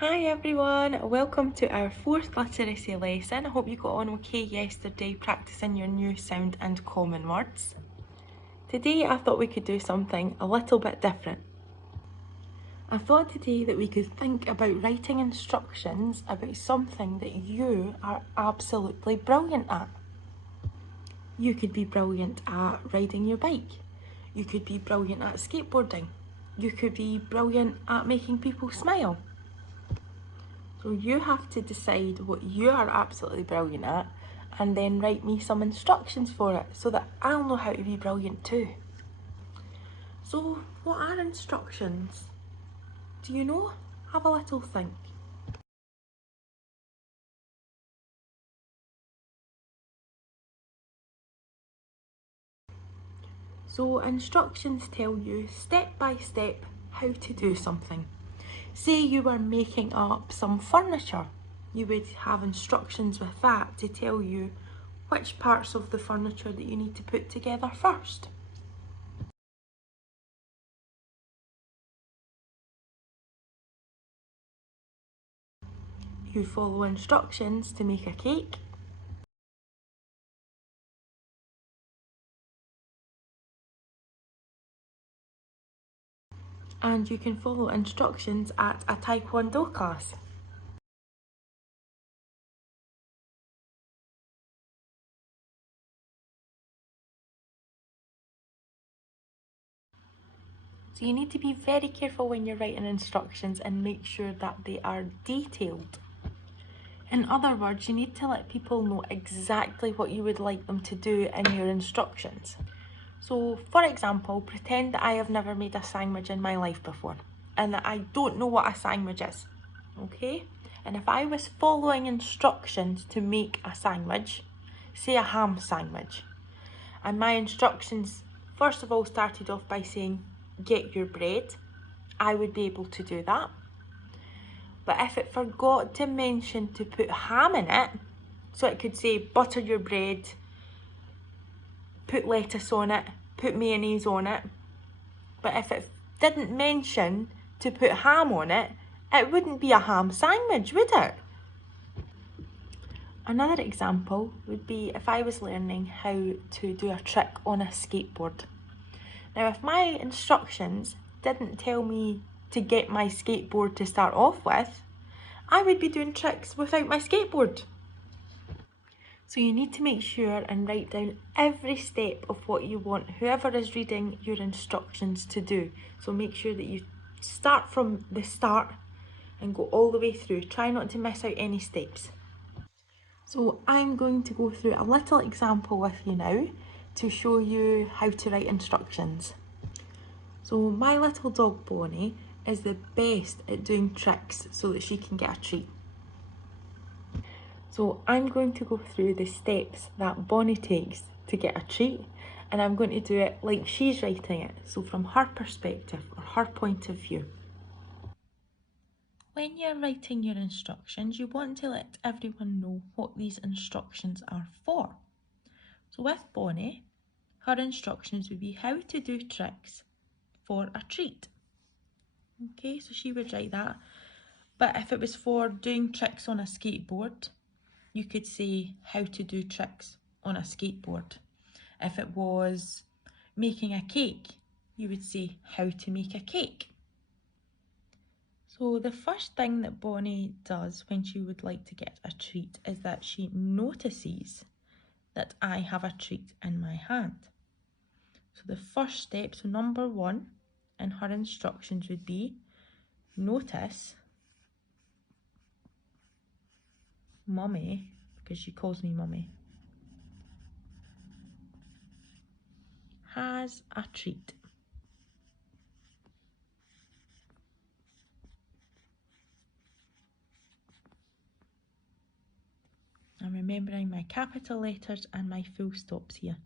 Hi everyone, welcome to our fourth literacy lesson. I hope you got on okay yesterday practicing your new sound and common words. Today I thought we could do something a little bit different. I thought today that we could think about writing instructions about something that you are absolutely brilliant at. You could be brilliant at riding your bike. You could be brilliant at skateboarding. You could be brilliant at making people smile. So you have to decide what you are absolutely brilliant at and then write me some instructions for it so that I'll know how to be brilliant too. So what are instructions? Do you know? Have a little think. So instructions tell you step by step how to do something. Say you were making up some furniture, you would have instructions with that to tell you which parts of the furniture that you need to put together first. You follow instructions to make a cake. And you can follow instructions at a Taekwondo class. So you need to be very careful when you're writing instructions and make sure that they are detailed. In other words, you need to let people know exactly what you would like them to do in your instructions. So, for example, pretend that I have never made a sandwich in my life before and that I don't know what a sandwich is, okay? And if I was following instructions to make a sandwich, say a ham sandwich, and my instructions first of all started off by saying, get your bread, I would be able to do that. But if it forgot to mention to put ham in it, so it could say butter your bread, put lettuce on it, put mayonnaise on it, but if it didn't mention to put ham on it, it wouldn't be a ham sandwich, would it? Another example would be if I was learning how to do a trick on a skateboard. Now, if my instructions didn't tell me to get my skateboard to start off with, I would be doing tricks without my skateboard. So you need to make sure and write down every step of what you want whoever is reading your instructions to do. So make sure that you start from the start and go all the way through. Try not to miss out any steps. So I'm going to go through a little example with you now to show you how to write instructions. So my little dog Bonnie is the best at doing tricks so that she can get a treat. So I'm going to go through the steps that Bonnie takes to get a treat, and I'm going to do it like she's writing it, so from her perspective or her point of view. When you're writing your instructions, you want to let everyone know what these instructions are for. So with Bonnie, her instructions would be how to do tricks for a treat. Okay, so she would write that. But if it was for doing tricks on a skateboard, you could say how to do tricks on a skateboard. If it was making a cake, you would say how to make a cake. So the first thing that Bonnie does when she would like to get a treat is that she notices that I have a treat in my hand. So the first step, so number one in her instructions would be notice Mummy, because she calls me Mummy, has a treat. I'm remembering my capital letters and my full stops here.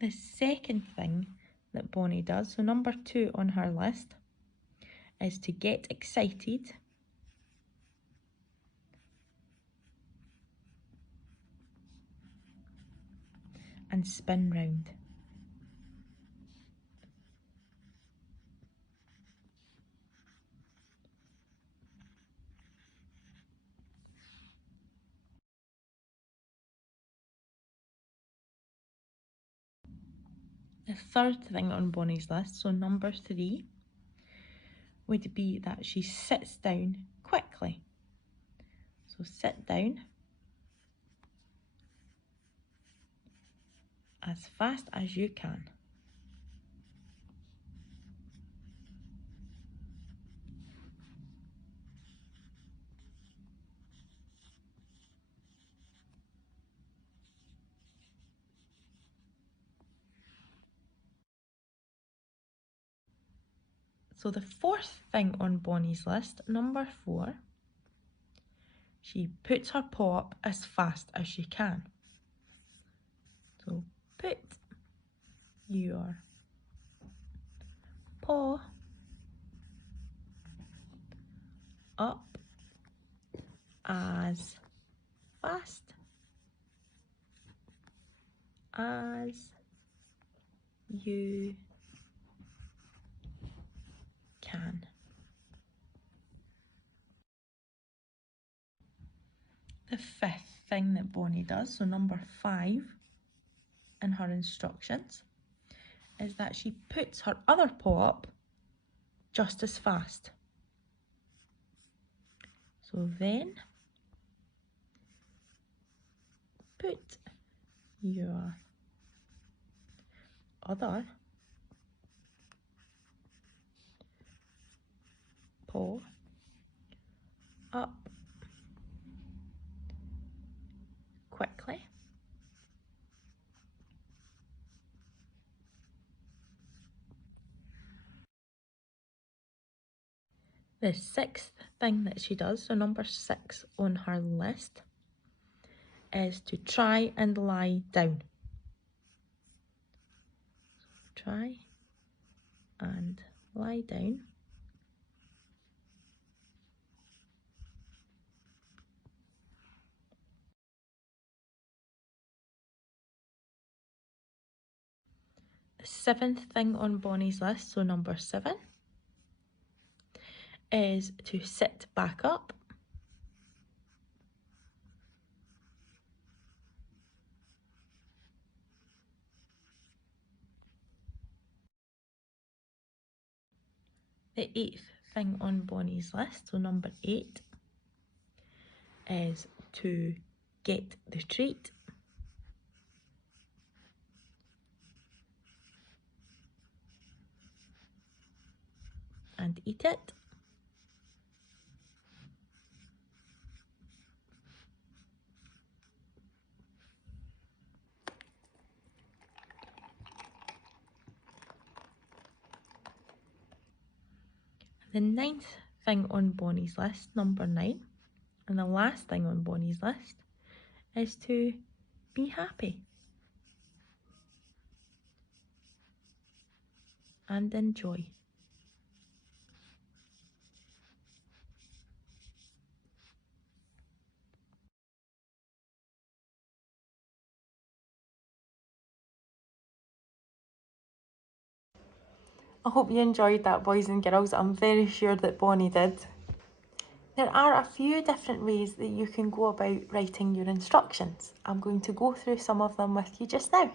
The second thing that Bonnie does, so number 2 on her list, is to get excited and spin round. The third thing on Bonnie's list, so number 3, would be that she sits down quickly. So sit down as fast as you can. So the fourth thing on Bonnie's list, number 4, she puts her paw up as fast as she can. So put your paw up as fast as you can. The fifth thing that Bonnie does, so number 5 in her instructions, is that she puts her other paw up just as fast. So then put your other paw up quickly. The sixth thing that she does, so number 6 on her list, is to try and lie down. Try and lie down. The seventh thing on Bonnie's list, so number 7, is to sit back up. The 8th thing on Bonnie's list, so number 8, is to get the treat. And eat it. The 9th thing on Bonnie's list, number 9, and the last thing on Bonnie's list, is to be happy and enjoy. I hope you enjoyed that, boys and girls. I'm very sure that Bonnie did. There are a few different ways that you can go about writing your instructions. I'm going to go through some of them with you just now.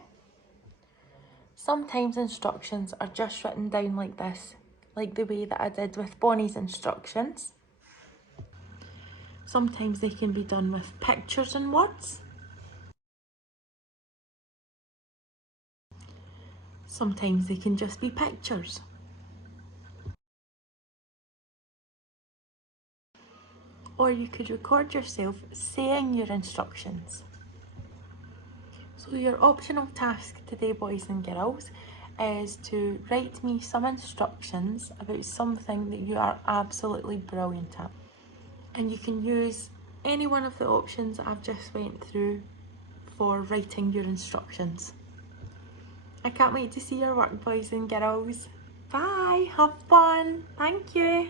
Sometimes instructions are just written down like this, like the way that I did with Bonnie's instructions. Sometimes they can be done with pictures and words. Sometimes they can just be pictures. Or you could record yourself saying your instructions. So your optional task today, boys and girls, is to write me some instructions about something that you are absolutely brilliant at. And you can use any one of the options I've just went through for writing your instructions. I can't wait to see your work, boys and girls. Bye, have fun, thank you.